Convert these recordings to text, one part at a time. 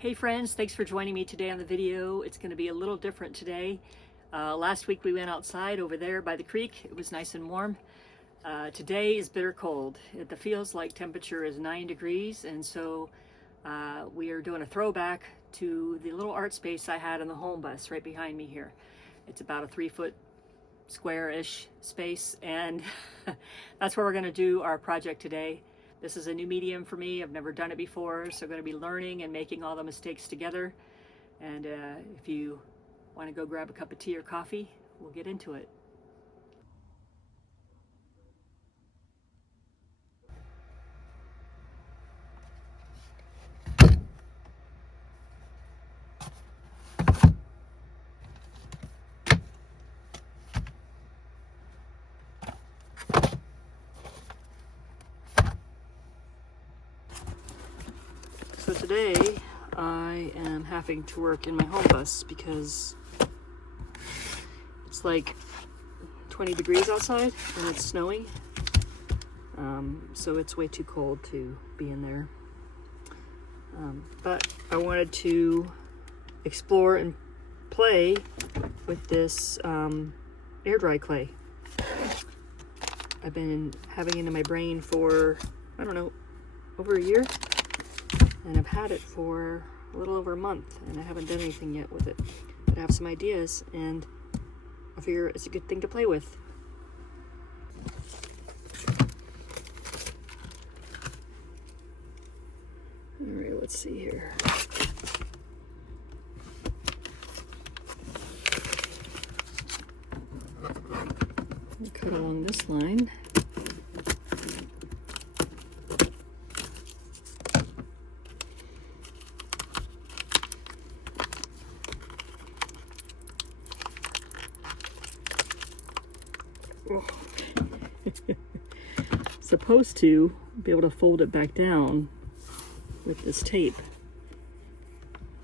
Hey friends, thanks for joining me today on the video. It's going to be a little different today. Last week we went outside over there by the creek. It was nice and warm. Today is bitter cold. The feels like temperature is 9 degrees, and so we are doing a throwback to the little art space I had in the home bus right behind me here. It's about a 3-foot square-ish space, and that's where we're going to do our project today. This is a new medium for me. I've never done it before, so I'm going to be learning and making all the mistakes together. And if you want to go grab a cup of tea or coffee, we'll get into it. So today I am having to work in my home bus because it's like 20 degrees outside and it's snowing. So it's way too cold to be in there. But I wanted to explore and play with this air dry clay. I've been having it in my brain for, I don't know, over a year. And I've had it for a little over a month, and I haven't done anything yet with it. But I have some ideas, and I figure it's a good thing to play with. Alright, let's see here. Cut along this line. Supposed to be able to fold it back down with this tape,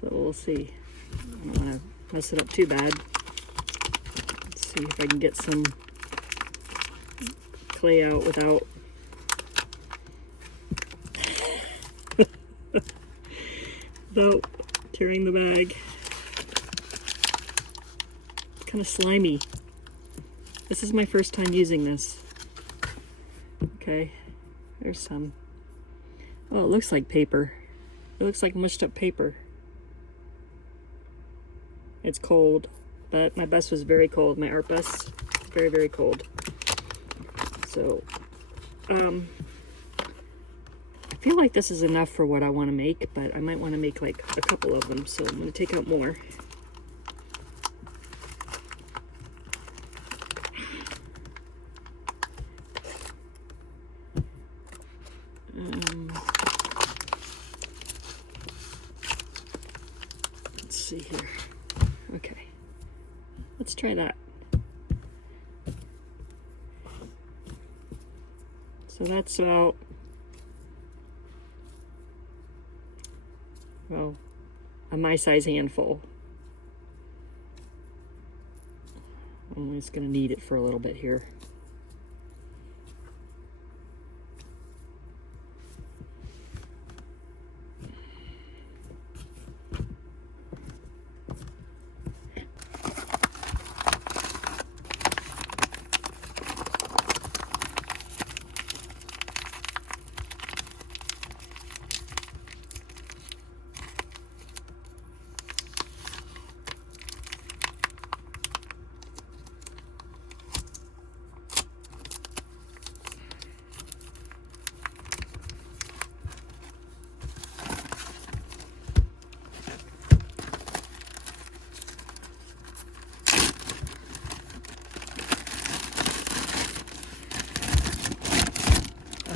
so we'll see. I don't want to mess it up too bad. Let's see if I can get some clay out without tearing the bag. It's kind of slimy. This is my first time using this. Okay, there's some. Oh, it looks like paper. It looks like mushed up paper. It's cold, but my bus was very cold. My art bus, very, very cold. So, I feel like this is enough for what I want to make, but I might want to make like a couple of them, so I'm going to take out more. Let's see here. Okay, let's try that. So that's about, well, a my size handful. I'm just going to knead it for a little bit here.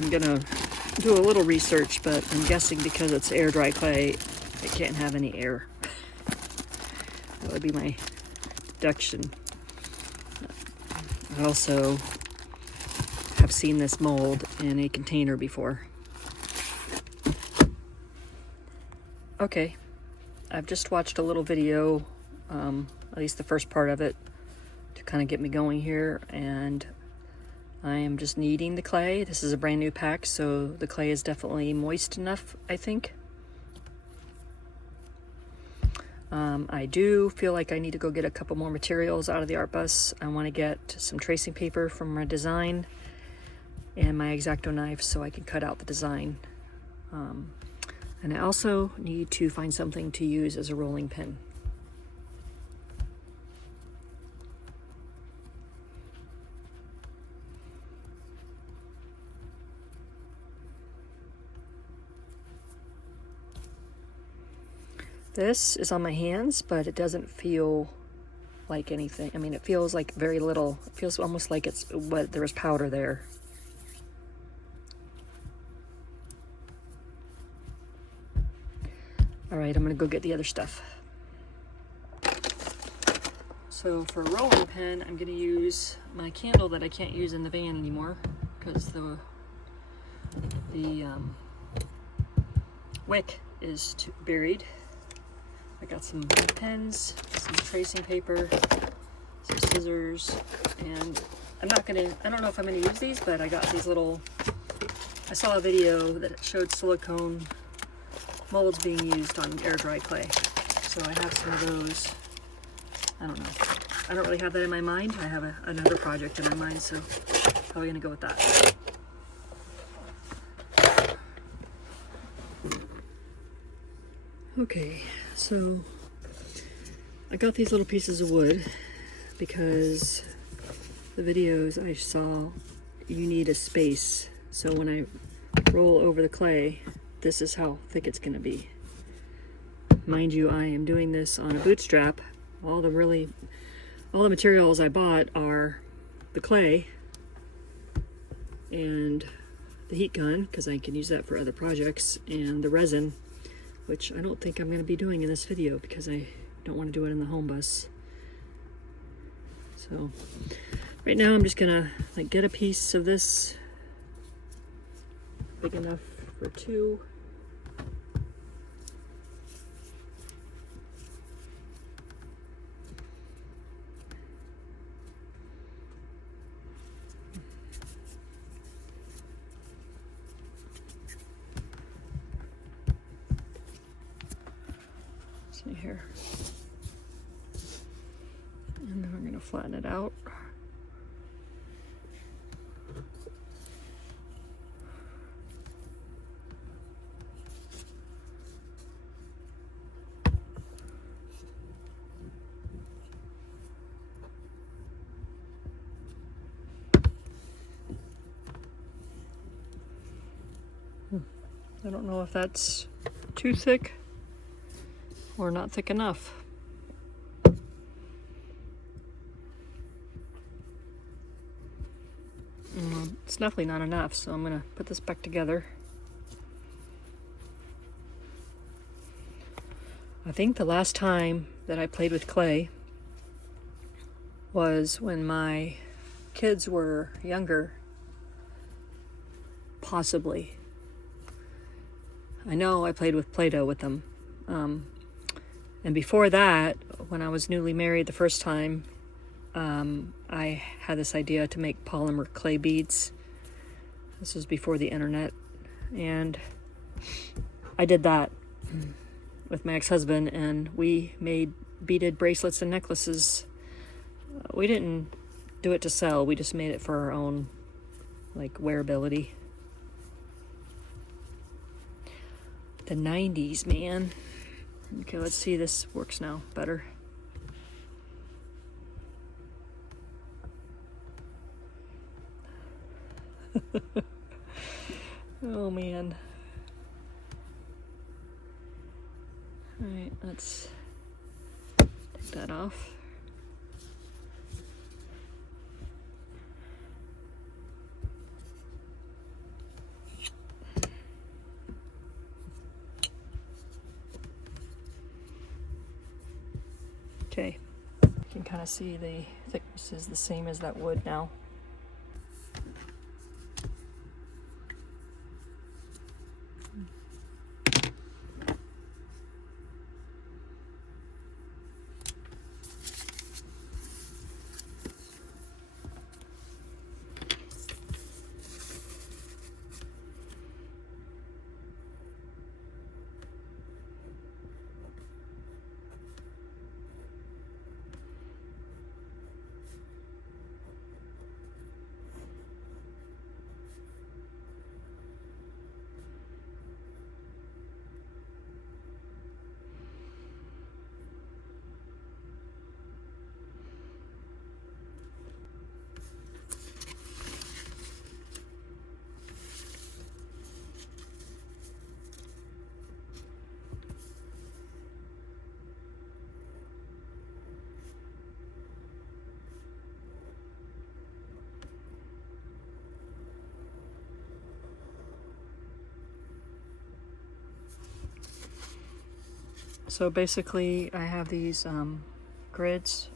I'm gonna do a little research, but I'm guessing because it's air dry clay, it can't have any air. That would be my deduction. I also have seen this mold in a container before. Okay, I've just watched a little video, at least the first part of it, to kind of get me going here, and I am just kneading the clay. This is a brand new pack, so the clay is definitely moist enough, I think. I do feel like I need to go get a couple more materials out of the art bus. I want to get some tracing paper from my design and my X-Acto knife so I can cut out the design. And I also need to find something to use as a rolling pin. This is on my hands, but it doesn't feel like anything. I mean, it feels like very little. It feels almost like it's what there was powder there. All right, I'm gonna go get the other stuff. So for a rolling pin, I'm gonna use my candle that I can't use in the van anymore because the wick is buried. I got some pens, some tracing paper, some scissors, and I don't know if I'm gonna use these, but I got these little, I saw a video that showed silicone molds being used on air dry clay. So I have some of those. I don't know. I don't really have that in my mind. I have another project in my mind, so probably gonna go with that. Okay, so I got these little pieces of wood because the videos I saw, you need a space. So when I roll over the clay, this is how thick it's gonna be. Mind you, I am doing this on a bootstrap. All the materials I bought are the clay and the heat gun, because I can use that for other projects, and the resin, which I don't think I'm going to be doing in this video because I don't want to do it in the home bus. So right now I'm just gonna get a piece of this big enough for two. See here. And then we're going to flatten it out. I don't know if that's too thick or not thick enough. It's definitely not enough, so I'm gonna put this back together. I think the last time that I played with clay was when my kids were younger, possibly. I know I played with Play-Doh with them. And before that, when I was newly married the first time, I had this idea to make polymer clay beads. This was before the internet. And I did that with my ex-husband, and we made beaded bracelets and necklaces. We didn't do it to sell, we just made it for our own wearability. The 90s, man. Okay, let's see, this works now better. Oh man. All right, let's take that off. Okay, you can kind of see the thickness is the same as that wood now. So basically I have these grids.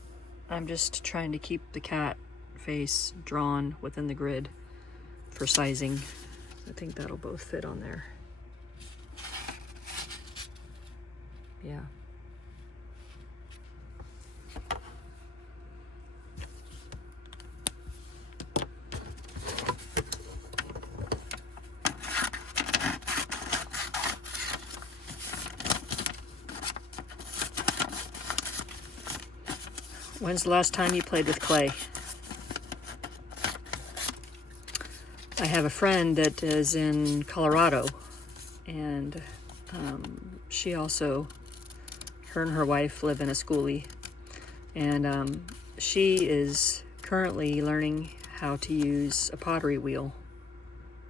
I'm just trying to keep the cat face drawn within the grid for sizing. I think that'll both fit on there. Yeah. When's the last time you played with clay? I have a friend that is in Colorado, and she also, her and her wife live in a schoolie, and she is currently learning how to use a pottery wheel.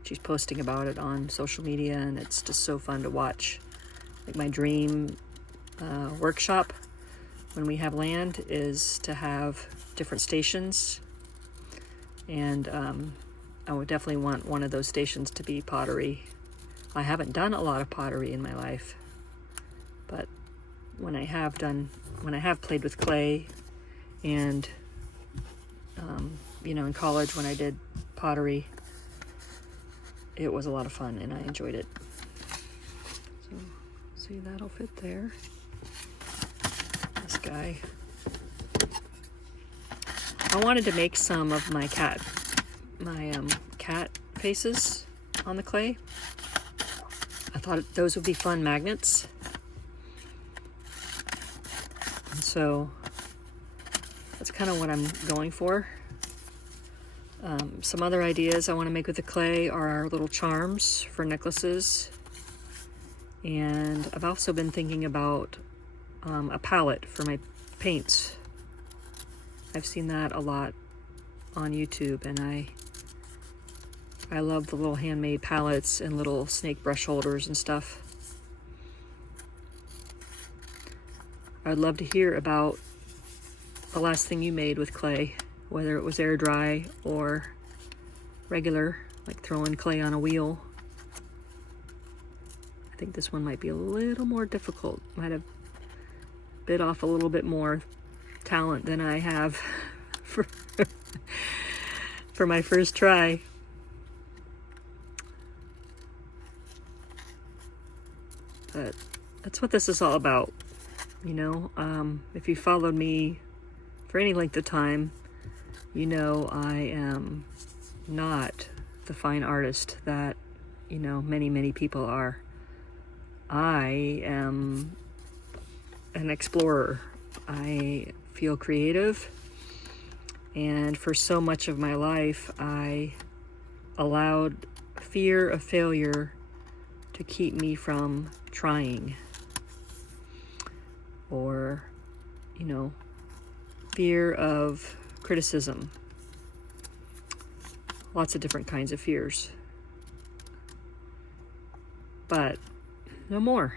She's posting about it on social media, and it's just so fun to watch. Like my dream workshop when we have land is to have different stations, and I would definitely want one of those stations to be pottery. I haven't done a lot of pottery in my life, but when I have played with clay, and you know, in college when I did pottery, it was a lot of fun and I enjoyed it. So see, that'll fit there. This guy. I wanted to make some of my cat faces on the clay. I thought those would be fun magnets. And so that's kind of what I'm going for. Some other ideas I want to make with the clay are our little charms for necklaces. And I've also been thinking about a palette for my paints. I've seen that a lot on YouTube, and I love the little handmade palettes and little snake brush holders and stuff. I'd love to hear about the last thing you made with clay, whether it was air dry or regular, like throwing clay on a wheel. I think this one might be a little more difficult. Might have bit off a little bit more talent than I have for my first try. But that's what this is all about, you know. If you followed me for any length of time, you know I am not the fine artist that, you know, many people are. I am an explorer. I feel creative, and for so much of my life I allowed fear of failure to keep me from trying, or, you know, fear of criticism. Lots of different kinds of fears, but no more.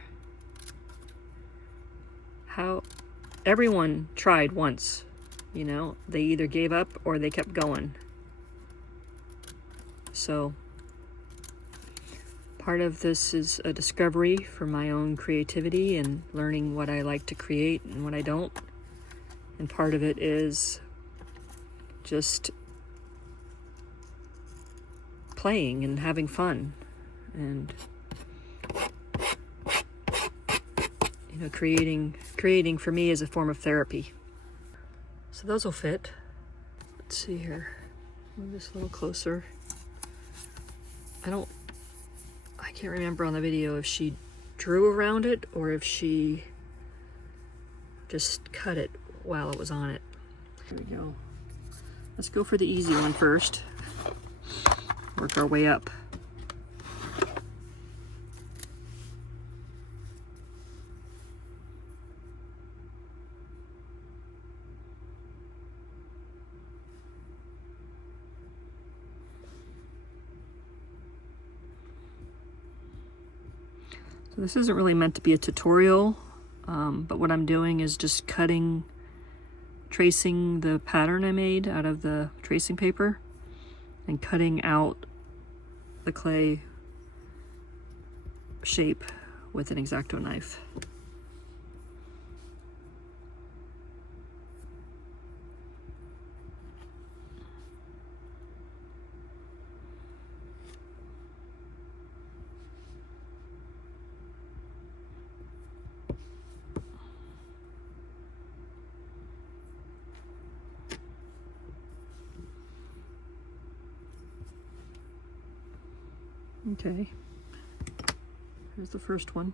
How everyone tried once, you know, they either gave up or they kept going. So part of this is a discovery for my own creativity and learning what I like to create and what I don't. And part of it is just playing and having fun, and, you know, creating for me is a form of therapy. So those will fit. Let's see here. Move this a little closer. I can't remember on the video if she drew around it or if she just cut it while it was on it. Here we go. Let's go for the easy one first. Work our way up. So this isn't really meant to be a tutorial, but what I'm doing is just tracing the pattern I made out of the tracing paper and cutting out the clay shape with an X-Acto knife. Okay, here's the first one.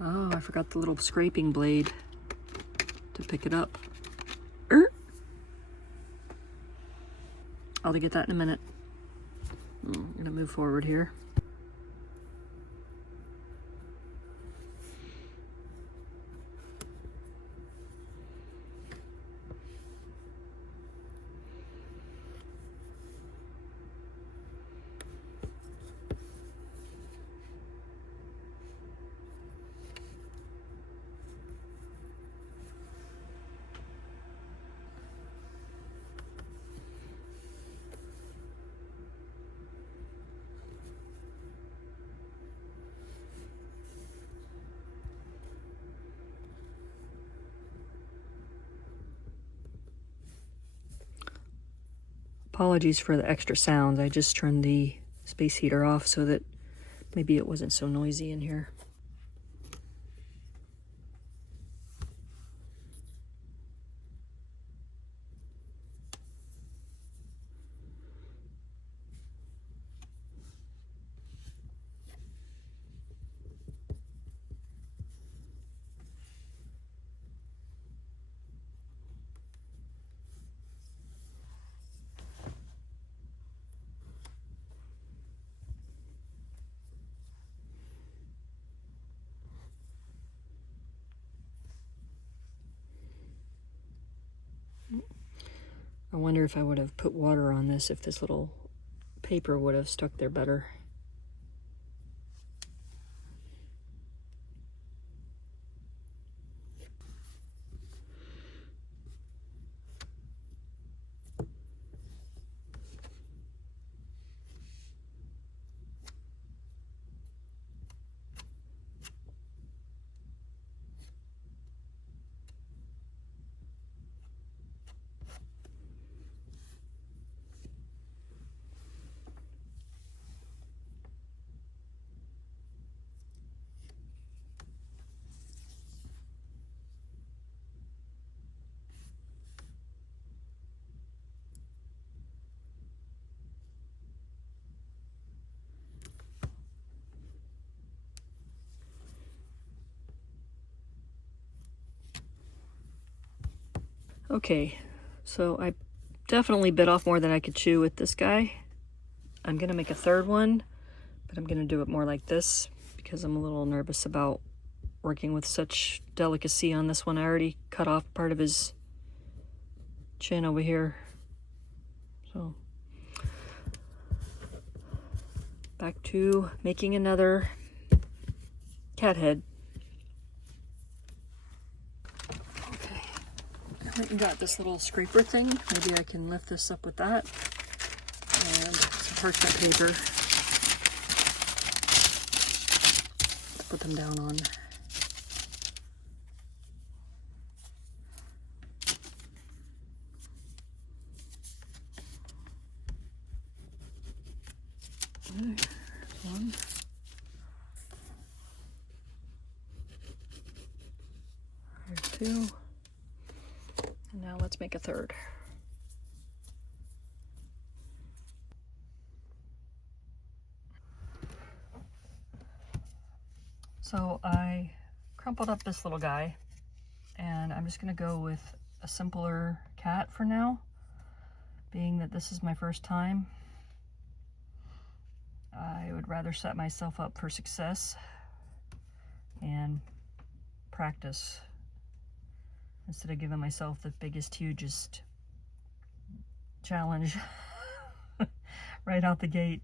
Oh, I forgot the little scraping blade to pick it up. I'll get that in a minute. I'm gonna move forward here. Apologies for the extra sounds. I just turned the space heater off so that maybe it wasn't so noisy in here. I wonder if I would have put water on this, if this little paper would have stuck there better. Okay, so I definitely bit off more than I could chew with this guy. I'm gonna make a third one, but I'm gonna do it more like this because I'm a little nervous about working with such delicacy on this one. I already cut off part of his chin over here. So back to making another cat head. Okay, I went and got this little scraper thing. Maybe I can lift this up with that. And some parchment paper to put them down on. There's one. There's two. And now let's make a third. So I crumpled up this little guy, and I'm just gonna go with a simpler cat for now, being that this is my first time. I would rather set myself up for success and practice instead of giving myself the biggest, hugest challenge right out the gate.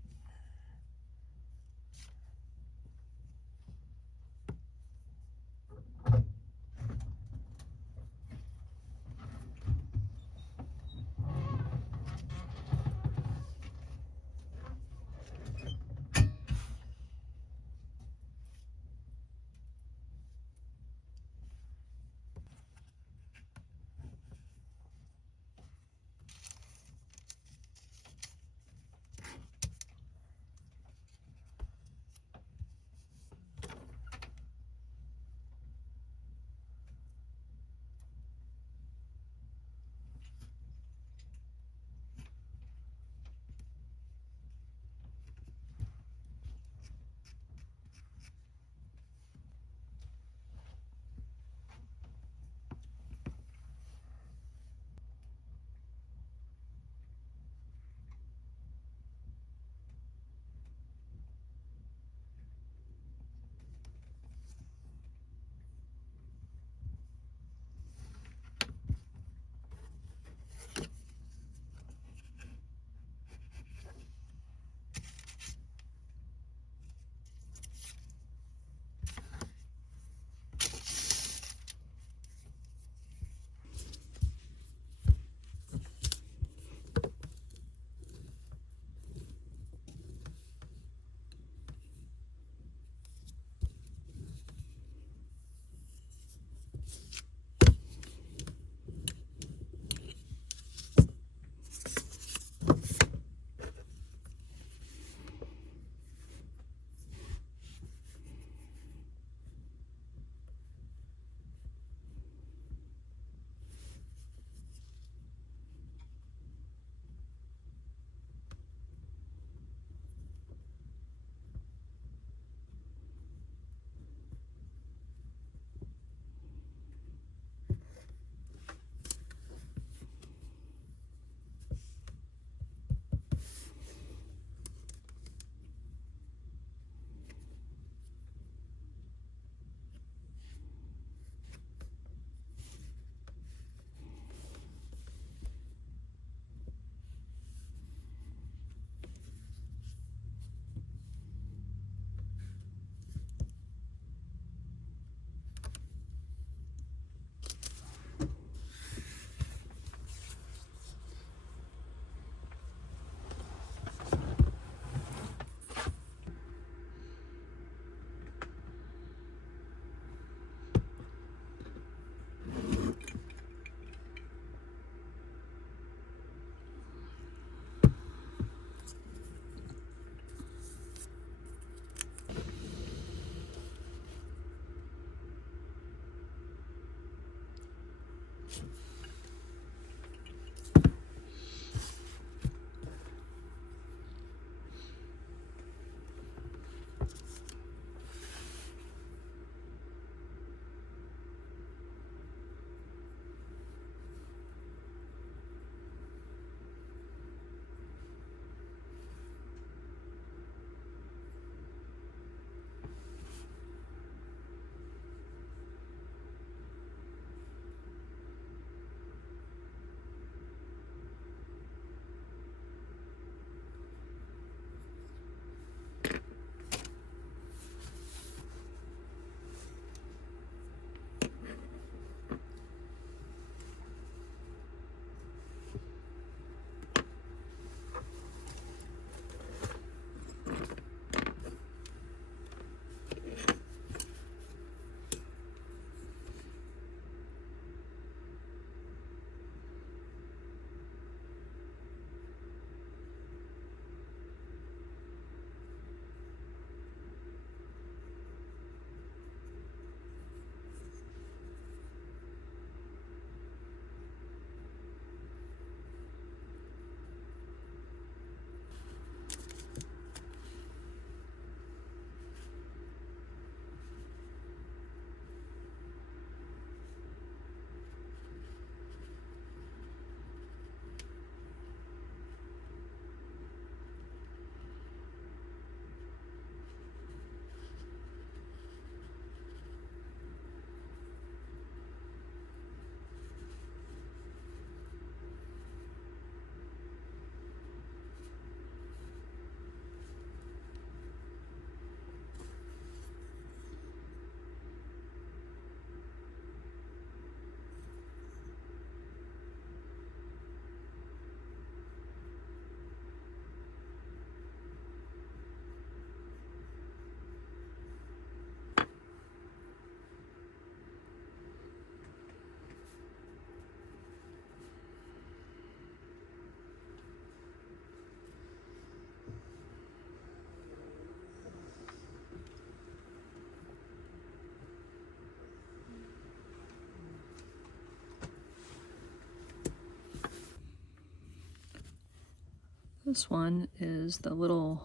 This one is the little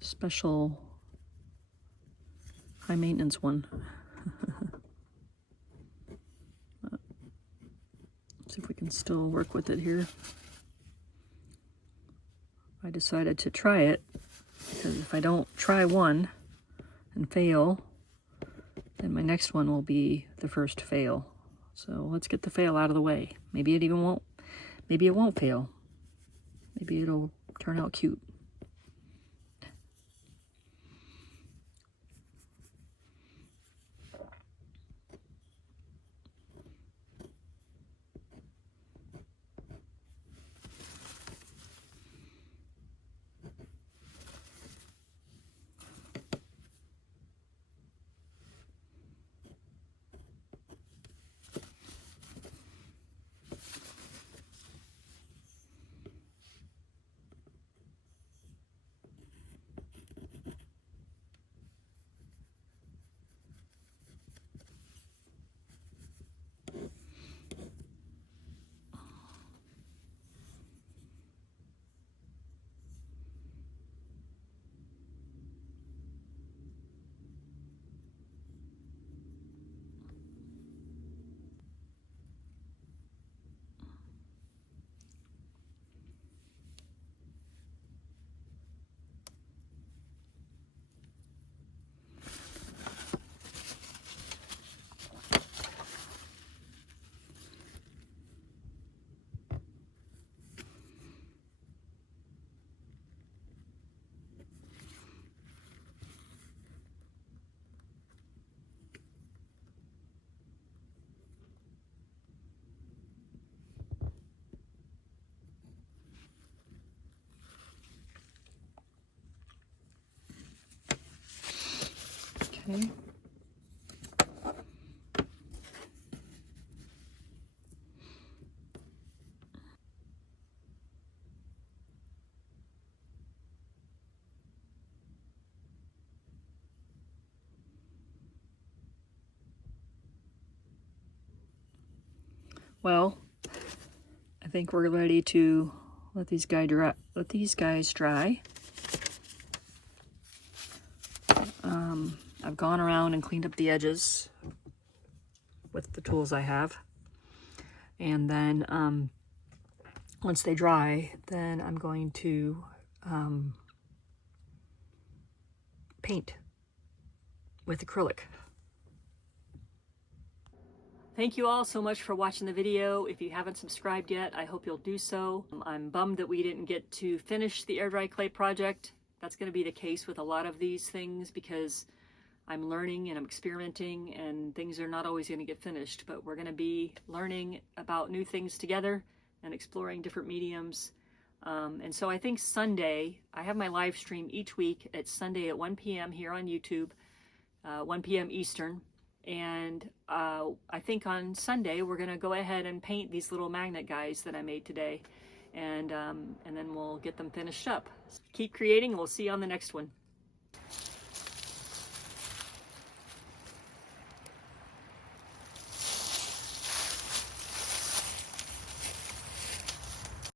special high maintenance one. See if we can still work with it here. I decided to try it because if I don't try one and fail, then my next one will be the first fail. So let's get the fail out of the way. Maybe it won't fail. Maybe it'll turn out cute. Okay. Well, I think we're ready to let these guys dry. I've gone around and cleaned up the edges with the tools I have. And then once they dry, then I'm going to paint with acrylic. Thank you all so much for watching the video. If you haven't subscribed yet, I hope you'll do so. I'm bummed that we didn't get to finish the air dry clay project. That's going to be the case with a lot of these things because I'm learning and I'm experimenting and things are not always going to get finished, but we're going to be learning about new things together and exploring different mediums. And so I think Sunday, I have my live stream each week at Sunday at 1 p.m. here on YouTube, 1 p.m. Eastern. And I think on Sunday, we're going to go ahead and paint these little magnet guys that I made today. And then we'll get them finished up. Keep creating, and we'll see you on the next one.